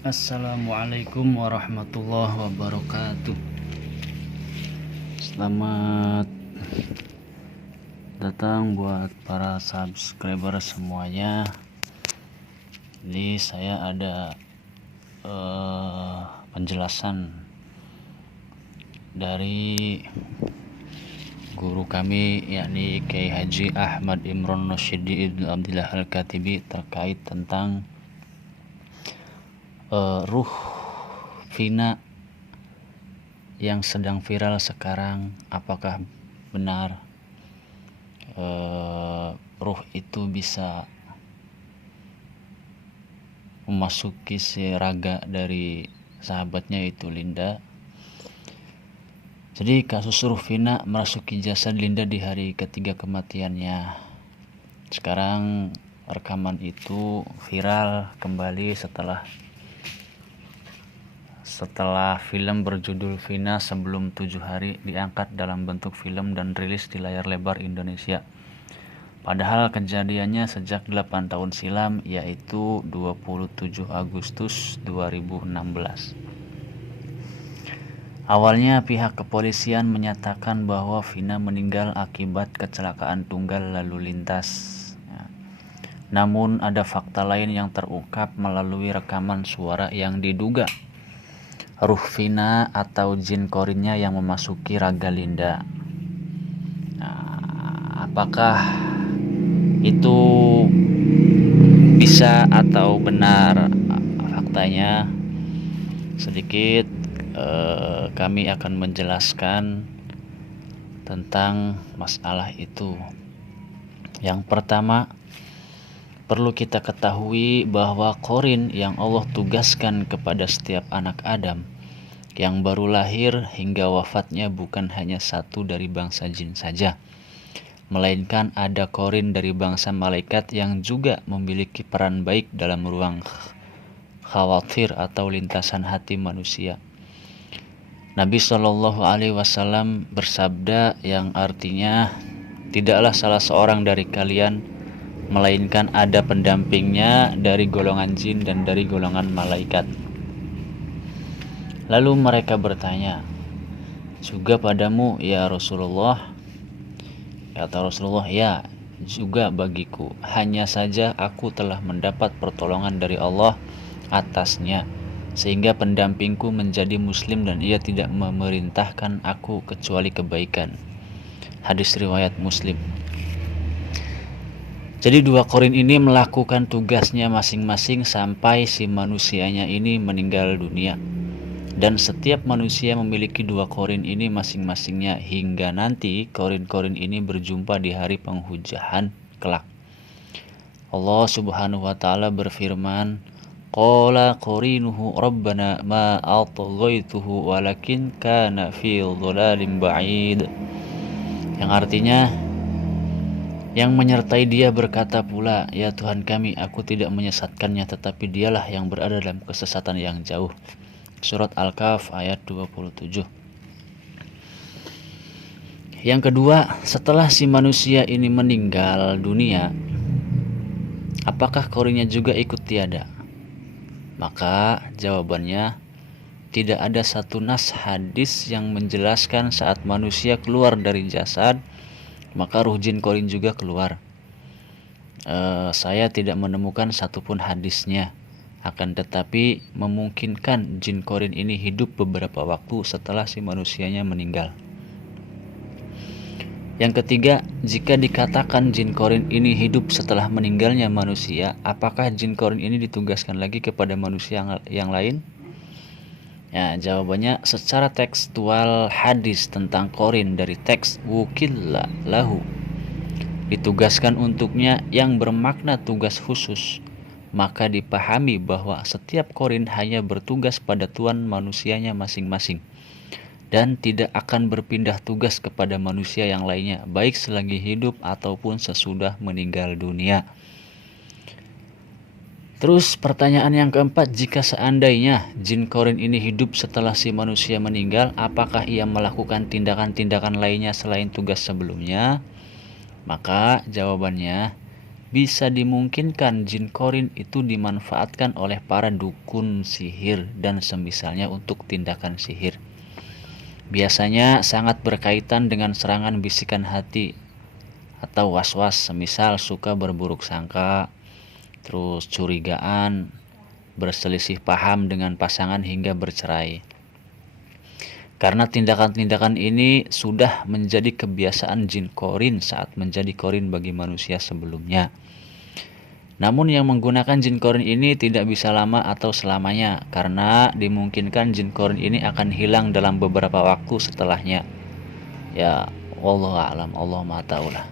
Assalamualaikum warahmatullahi wabarakatuh. Selamat datang buat para subscriber semuanya. Jadi saya ada penjelasan dari guru kami, yakni Kiai Haji Ahmad Imron Nasyidi Ibnu Abdillah Al-Katibi, terkait tentang ruh Vina yang sedang viral sekarang. Apakah benar ruh itu bisa memasuki si raga dari sahabatnya itu Linda? Jadi kasus ruh Vina merasuki jasad Linda di hari ketiga kematiannya. Sekarang rekaman itu viral kembali setelah film berjudul Vina Sebelum 7 Hari diangkat dalam bentuk film dan rilis di layar lebar Indonesia. Padahal kejadiannya sejak 8 tahun silam, yaitu 27 Agustus 2016. Awalnya pihak kepolisian menyatakan bahwa Vina meninggal akibat kecelakaan tunggal lalu lintas. Namun ada fakta lain yang terungkap melalui rekaman suara yang diduga ruh Vina atau jin korinnya yang memasuki raga Linda. Apakah itu bisa atau benar faktanya? Sedikit kami akan menjelaskan tentang masalah itu. Yang pertama, perlu kita ketahui bahwa korin yang Allah tugaskan kepada setiap anak Adam yang baru lahir hingga wafatnya bukan hanya satu dari bangsa jin saja, melainkan ada korin dari bangsa malaikat yang juga memiliki peran baik dalam ruang khawatir atau lintasan hati manusia. Nabi SAW bersabda yang artinya, tidaklah salah seorang dari kalian melainkan ada pendampingnya dari golongan jin dan dari golongan malaikat. Lalu mereka bertanya, juga padamu ya Rasulullah? Kata Rasulullah, ya juga bagiku, hanya saja aku telah mendapat pertolongan dari Allah atasnya, sehingga pendampingku menjadi muslim dan ia tidak memerintahkan aku kecuali kebaikan. Hadis riwayat Muslim. Jadi dua korin ini melakukan tugasnya masing-masing sampai si manusianya ini meninggal dunia. Dan setiap manusia memiliki dua korin ini masing-masingnya hingga nanti korin-korin ini berjumpa di hari penghujahan kelak. Allah Subhanahu wa taala berfirman, qala qorinuhu rabbana ma atghaituhu walakin kana fi dhalalim ba'id. Yang artinya, yang menyertai dia berkata pula, ya Tuhan kami, aku tidak menyesatkannya, tetapi dialah yang berada dalam kesesatan yang jauh. Surat Al-Kahf ayat 27. Yang kedua, setelah si manusia ini meninggal dunia, apakah korinnya juga ikut tiada? Maka jawabannya, tidak ada satu nas hadis yang menjelaskan saat manusia keluar dari jasad maka ruh jin korin juga keluar. Saya tidak menemukan satupun hadisnya. Akan tetapi memungkinkan jin korin ini hidup beberapa waktu setelah si manusianya meninggal. Yang ketiga, jika dikatakan jin korin ini hidup setelah meninggalnya manusia, apakah jin korin ini ditugaskan lagi kepada manusia yang lain? Ya, jawabannya secara tekstual hadis tentang korin dari teks wukilla lahu, ditugaskan untuknya yang bermakna tugas khusus, maka dipahami bahwa setiap korin hanya bertugas pada tuan manusianya masing-masing dan tidak akan berpindah tugas kepada manusia yang lainnya, baik selagi hidup ataupun sesudah meninggal dunia. Terus pertanyaan yang keempat, jika seandainya jin korin ini hidup setelah si manusia meninggal, apakah ia melakukan tindakan-tindakan lainnya selain tugas sebelumnya? Maka jawabannya, bisa dimungkinkan jin korin itu dimanfaatkan oleh para dukun sihir dan semisalnya untuk tindakan sihir. Biasanya sangat berkaitan dengan serangan bisikan hati atau was-was, semisal suka berburuk sangka, terus curigaan, berselisih paham dengan pasangan hingga bercerai. Karena tindakan-tindakan ini sudah menjadi kebiasaan jin korin saat menjadi korin bagi manusia sebelumnya. Namun yang menggunakan jin korin ini tidak bisa lama atau selamanya, karena dimungkinkan jin korin ini akan hilang dalam beberapa waktu setelahnya. Ya, wallahu a'lam, Allah Maha Ta'ala lah.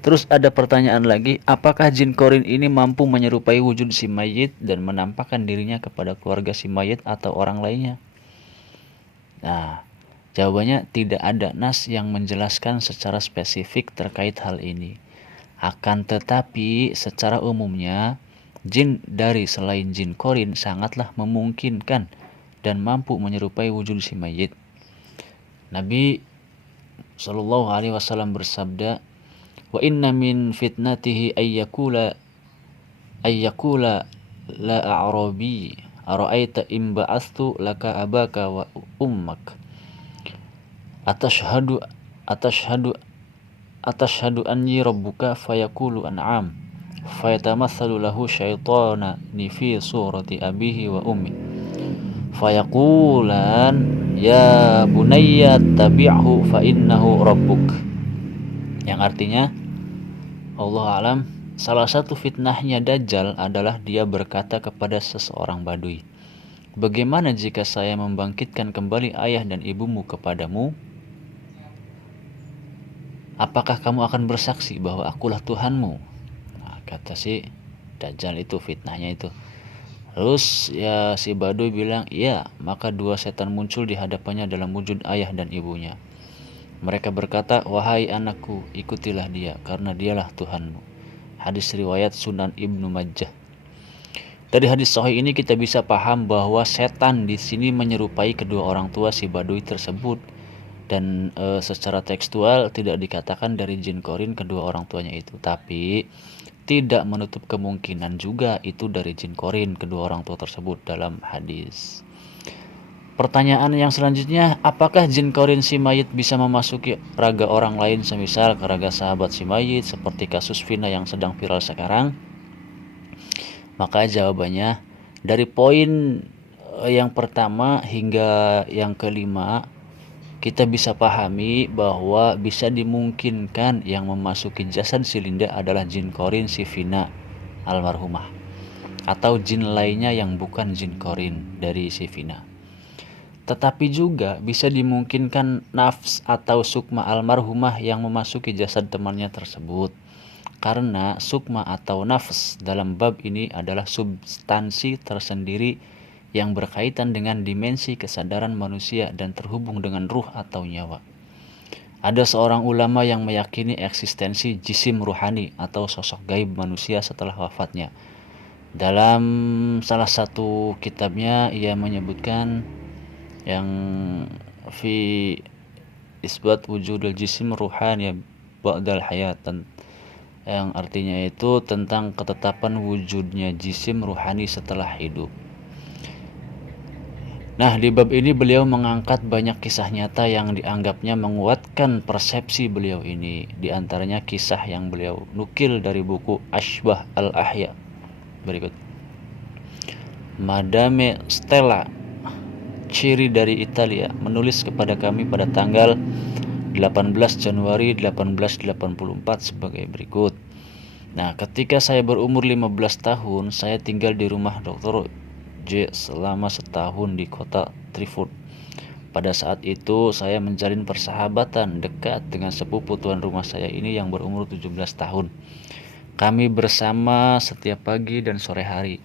Terus ada pertanyaan lagi, apakah jin korin ini mampu menyerupai wujud si mayit dan menampakkan dirinya kepada keluarga si mayit atau orang lainnya? Nah, jawabannya tidak ada nas yang menjelaskan secara spesifik terkait hal ini. Akan tetapi secara umumnya jin dari selain jin korin sangatlah memungkinkan dan mampu menyerupai wujud si mayit. Nabi Shallallahu Alaihi Wasallam bersabda, wa inna min fitnatihi ayyakula la a'rabi ara'aita in ba'astu laka abaka wa ummak atashhadu anni rabbuka fayaqulu an'am fayatamatsalu lahu syaitani fi surati abihi wa ummi fayaqulan ya bunayya tabi'hu fa innahu rabbuk, yang artinya Allah alam, salah satu fitnahnya Dajjal adalah dia berkata kepada seseorang badui, bagaimana jika saya membangkitkan kembali ayah dan ibumu kepadamu? Apakah kamu akan bersaksi bahwa akulah Tuhanmu? Nah, kata si Dajjal itu fitnahnya itu. Terus ya si badui bilang, iya, maka dua setan muncul di hadapannya dalam wujud ayah dan ibunya. Mereka berkata, wahai anakku, ikutilah dia, karena dialah Tuhanmu. Hadis riwayat Sunan Ibnu Majah. Dari hadis sahih ini kita bisa paham bahwa setan di sini menyerupai kedua orang tua si badui tersebut. Dan secara tekstual tidak dikatakan dari jin korin kedua orang tuanya itu. Tapi tidak menutup kemungkinan juga itu dari jin korin kedua orang tua tersebut dalam hadis. Pertanyaan yang selanjutnya, apakah jin korin si mayit bisa memasuki raga orang lain semisal ke raga sahabat si mayit seperti kasus Vina yang sedang viral sekarang? Maka jawabannya dari poin yang pertama hingga yang kelima kita bisa pahami bahwa bisa dimungkinkan yang memasuki jasad si Linda adalah jin korin si Vina almarhumah atau jin lainnya yang bukan jin korin dari si Vina. Tetapi juga bisa dimungkinkan nafs atau sukma almarhumah yang memasuki jasad temannya tersebut. Karena sukma atau nafs dalam bab ini adalah substansi tersendiri yang berkaitan dengan dimensi kesadaran manusia dan terhubung dengan ruh atau nyawa. Ada seorang ulama yang meyakini eksistensi jisim ruhani atau sosok gaib manusia setelah wafatnya. Dalam salah satu kitabnya ia menyebutkan yang fi isbat wujudul jisim ruhani ba'dal hayat, yang artinya itu tentang ketetapan wujudnya jisim ruhani setelah hidup. Nah, di bab ini beliau mengangkat banyak kisah nyata yang dianggapnya menguatkan persepsi beliau ini. Di antaranya kisah yang beliau nukil dari buku Ashbah al-Ahya. Berikut. Madame Stella, ciri dari Italia, menulis kepada kami pada tanggal 18 Januari 1884 sebagai berikut. Nah, ketika saya berumur 15 tahun, saya tinggal di rumah Dr. J selama setahun di kota Trifurt. Pada saat itu, saya menjalin persahabatan dekat dengan sepupu tuan rumah saya ini yang berumur 17 tahun. Kami bersama setiap pagi dan sore hari,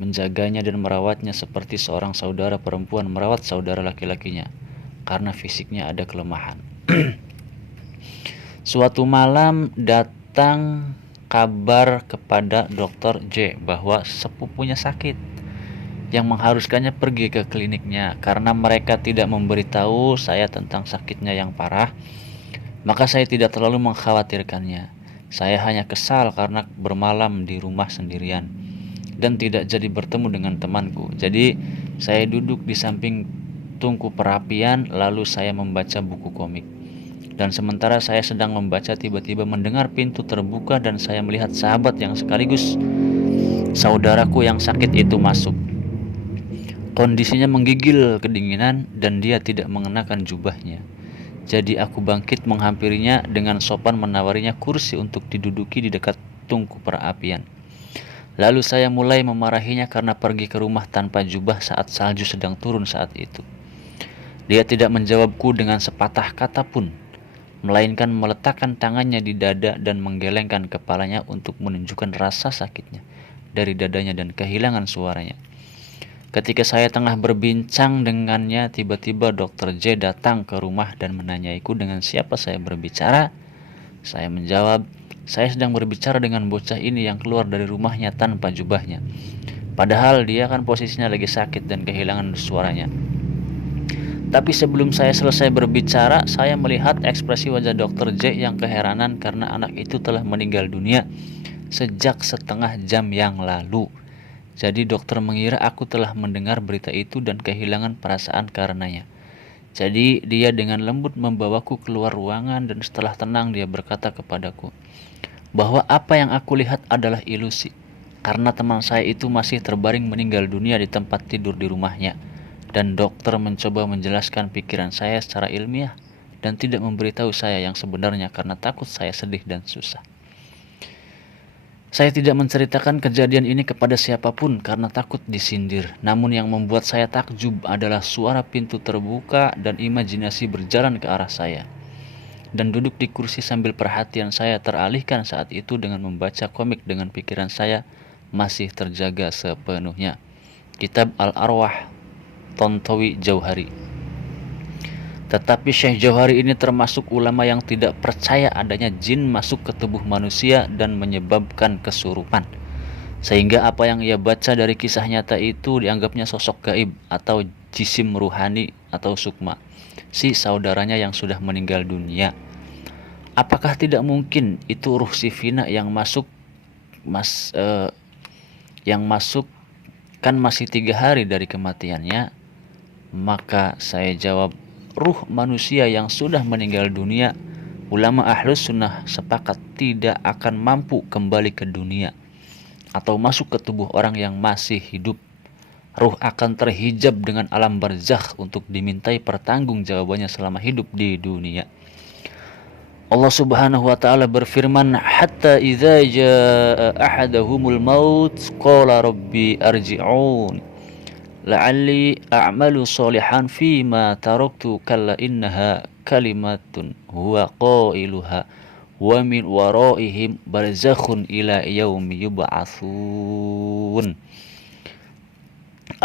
menjaganya dan merawatnya seperti seorang saudara perempuan merawat saudara laki-lakinya, karena fisiknya ada kelemahan. Suatu malam datang kabar kepada Dr. J bahwa sepupunya sakit, yang mengharuskannya pergi ke kliniknya. Karena mereka tidak memberitahu saya tentang sakitnya yang parah, maka saya tidak terlalu mengkhawatirkannya. Saya hanya kesal karena bermalam di rumah sendirian dan tidak jadi bertemu dengan temanku. Jadi saya duduk di samping tungku perapian lalu saya membaca buku komik. Dan sementara saya sedang membaca, tiba-tiba mendengar pintu terbuka dan saya melihat sahabat yang sekaligus saudaraku yang sakit itu masuk. Kondisinya menggigil kedinginan dan dia tidak mengenakan jubahnya. Jadi aku bangkit menghampirinya dengan sopan menawarinya kursi untuk diduduki di dekat tungku perapian. Lalu saya mulai memarahinya karena pergi ke rumah tanpa jubah saat salju sedang turun saat itu. Dia tidak menjawabku dengan sepatah kata pun, melainkan meletakkan tangannya di dada dan menggelengkan kepalanya untuk menunjukkan rasa sakitnya dari dadanya dan kehilangan suaranya. Ketika saya tengah berbincang dengannya, tiba-tiba Dr. J datang ke rumah dan menanyaiku dengan siapa saya berbicara. Saya menjawab, saya sedang berbicara dengan bocah ini yang keluar dari rumahnya tanpa jubahnya. Padahal dia kan posisinya lagi sakit dan kehilangan suaranya. Tapi sebelum saya selesai berbicara, saya melihat ekspresi wajah Dr. J yang keheranan karena anak itu telah meninggal dunia sejak setengah jam yang lalu. Jadi dokter mengira aku telah mendengar berita itu dan kehilangan perasaan karenanya. Jadi dia dengan lembut membawaku keluar ruangan dan setelah tenang dia berkata kepadaku bahwa apa yang aku lihat adalah ilusi. Karena teman saya itu masih terbaring meninggal dunia di tempat tidur di rumahnya. Dan dokter mencoba menjelaskan pikiran saya secara ilmiah dan tidak memberitahu saya yang sebenarnya karena takut saya sedih dan susah. Saya tidak menceritakan kejadian ini kepada siapapun karena takut disindir. Namun yang membuat saya takjub adalah suara pintu terbuka dan imajinasi berjalan ke arah saya. Dan duduk di kursi sambil perhatian saya teralihkan saat itu dengan membaca komik dengan pikiran saya masih terjaga sepenuhnya. Kitab Al-Arwah Tontowi Jauhari. Tetapi Syekh Jauhari ini termasuk ulama yang tidak percaya adanya jin masuk ke tubuh manusia dan menyebabkan kesurupan. Sehingga apa yang ia baca dari kisah nyata itu dianggapnya sosok gaib atau jisim ruhani atau sukma, si saudaranya yang sudah meninggal dunia. Apakah tidak mungkin itu ruh si Vina yang masuk kan masih 3 hari dari kematiannya? Maka saya jawab, ruh manusia yang sudah meninggal dunia, ulama ahlus sunnah sepakat tidak akan mampu kembali ke dunia atau masuk ke tubuh orang yang masih hidup. Ruh akan terhijab dengan alam barzakh untuk dimintai pertanggungjawabannya selama hidup di dunia. Allah Subhanahu wa taala berfirman, hatta idza jaa ahadahumul maut qala rabbi arji'un la'alli a'malu sholihan fima taraktu kalla innaha kalimatun huwa qailuha wa min waraihim barzakhun ila yaumi yub'atsun.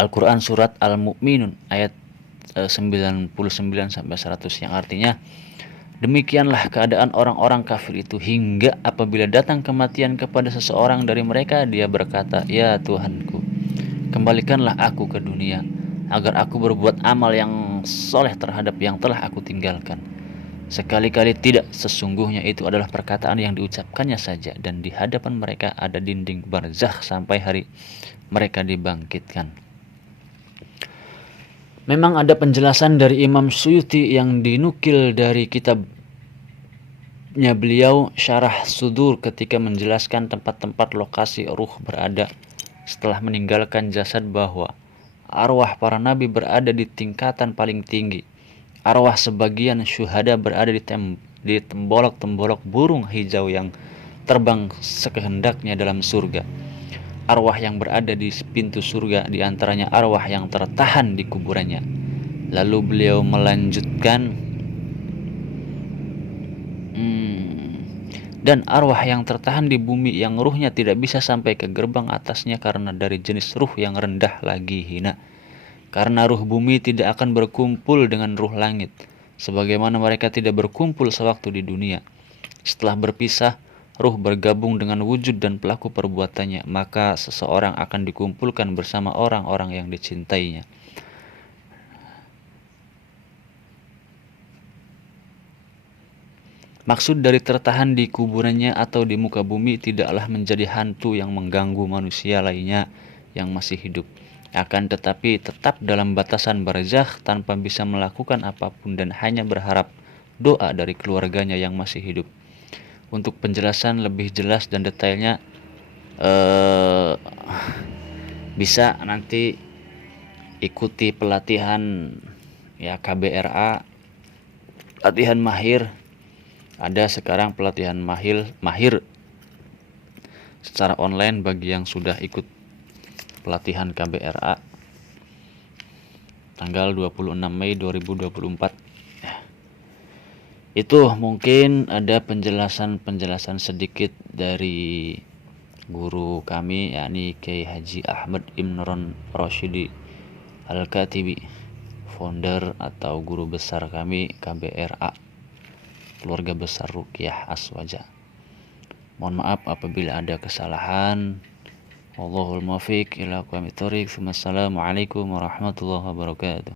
Al-Quran surat Al-Mu'minun ayat 99 sampai 100 yang artinya, demikianlah keadaan orang-orang kafir itu hingga apabila datang kematian kepada seseorang dari mereka, dia berkata, ya Tuhanku, kembalikanlah aku ke dunia agar aku berbuat amal yang soleh terhadap yang telah aku tinggalkan. Sekali-kali tidak, sesungguhnya itu adalah perkataan yang diucapkannya saja dan di hadapan mereka ada dinding barzakh sampai hari mereka dibangkitkan. Memang ada penjelasan dari Imam Suyuti yang dinukil dari kitabnya beliau Syarah Sudur ketika menjelaskan tempat-tempat lokasi ruh berada setelah meninggalkan jasad bahwa arwah para nabi berada di tingkatan paling tinggi. Arwah sebagian syuhada berada di tembolok-tembolok burung hijau yang terbang sekehendaknya dalam surga. Arwah yang berada di pintu surga diantaranya arwah yang tertahan di kuburannya. Lalu beliau melanjutkan, dan arwah yang tertahan di bumi yang ruhnya tidak bisa sampai ke gerbang atasnya karena dari jenis ruh yang rendah lagi hina. Karena ruh bumi tidak akan berkumpul dengan ruh langit, sebagaimana mereka tidak berkumpul sewaktu di dunia. Setelah berpisah, ruh bergabung dengan wujud dan pelaku perbuatannya, maka seseorang akan dikumpulkan bersama orang-orang yang dicintainya. Maksud dari tertahan di kuburannya atau di muka bumi tidaklah menjadi hantu yang mengganggu manusia lainnya yang masih hidup. Akan tetapi tetap dalam batasan barzakh tanpa bisa melakukan apapun dan hanya berharap doa dari keluarganya yang masih hidup. Untuk penjelasan lebih jelas dan detailnya bisa nanti ikuti pelatihan ya KBRA, latihan mahir. Ada sekarang pelatihan mahir secara online bagi yang sudah ikut pelatihan KBRA tanggal 26 Mei 2024. Itu mungkin ada penjelasan sedikit dari guru kami, yakni Kiai Haji Ahmad Imron Rosyidi Al-Katibi, founder atau guru besar kami KBRA, Keluarga Besar Ruqyah Aswaja. Mohon maaf apabila ada kesalahan. Wallahul muwaffiq ila aqwamit thoriq. Wassalamualaikum warahmatullahi wabarakatuh.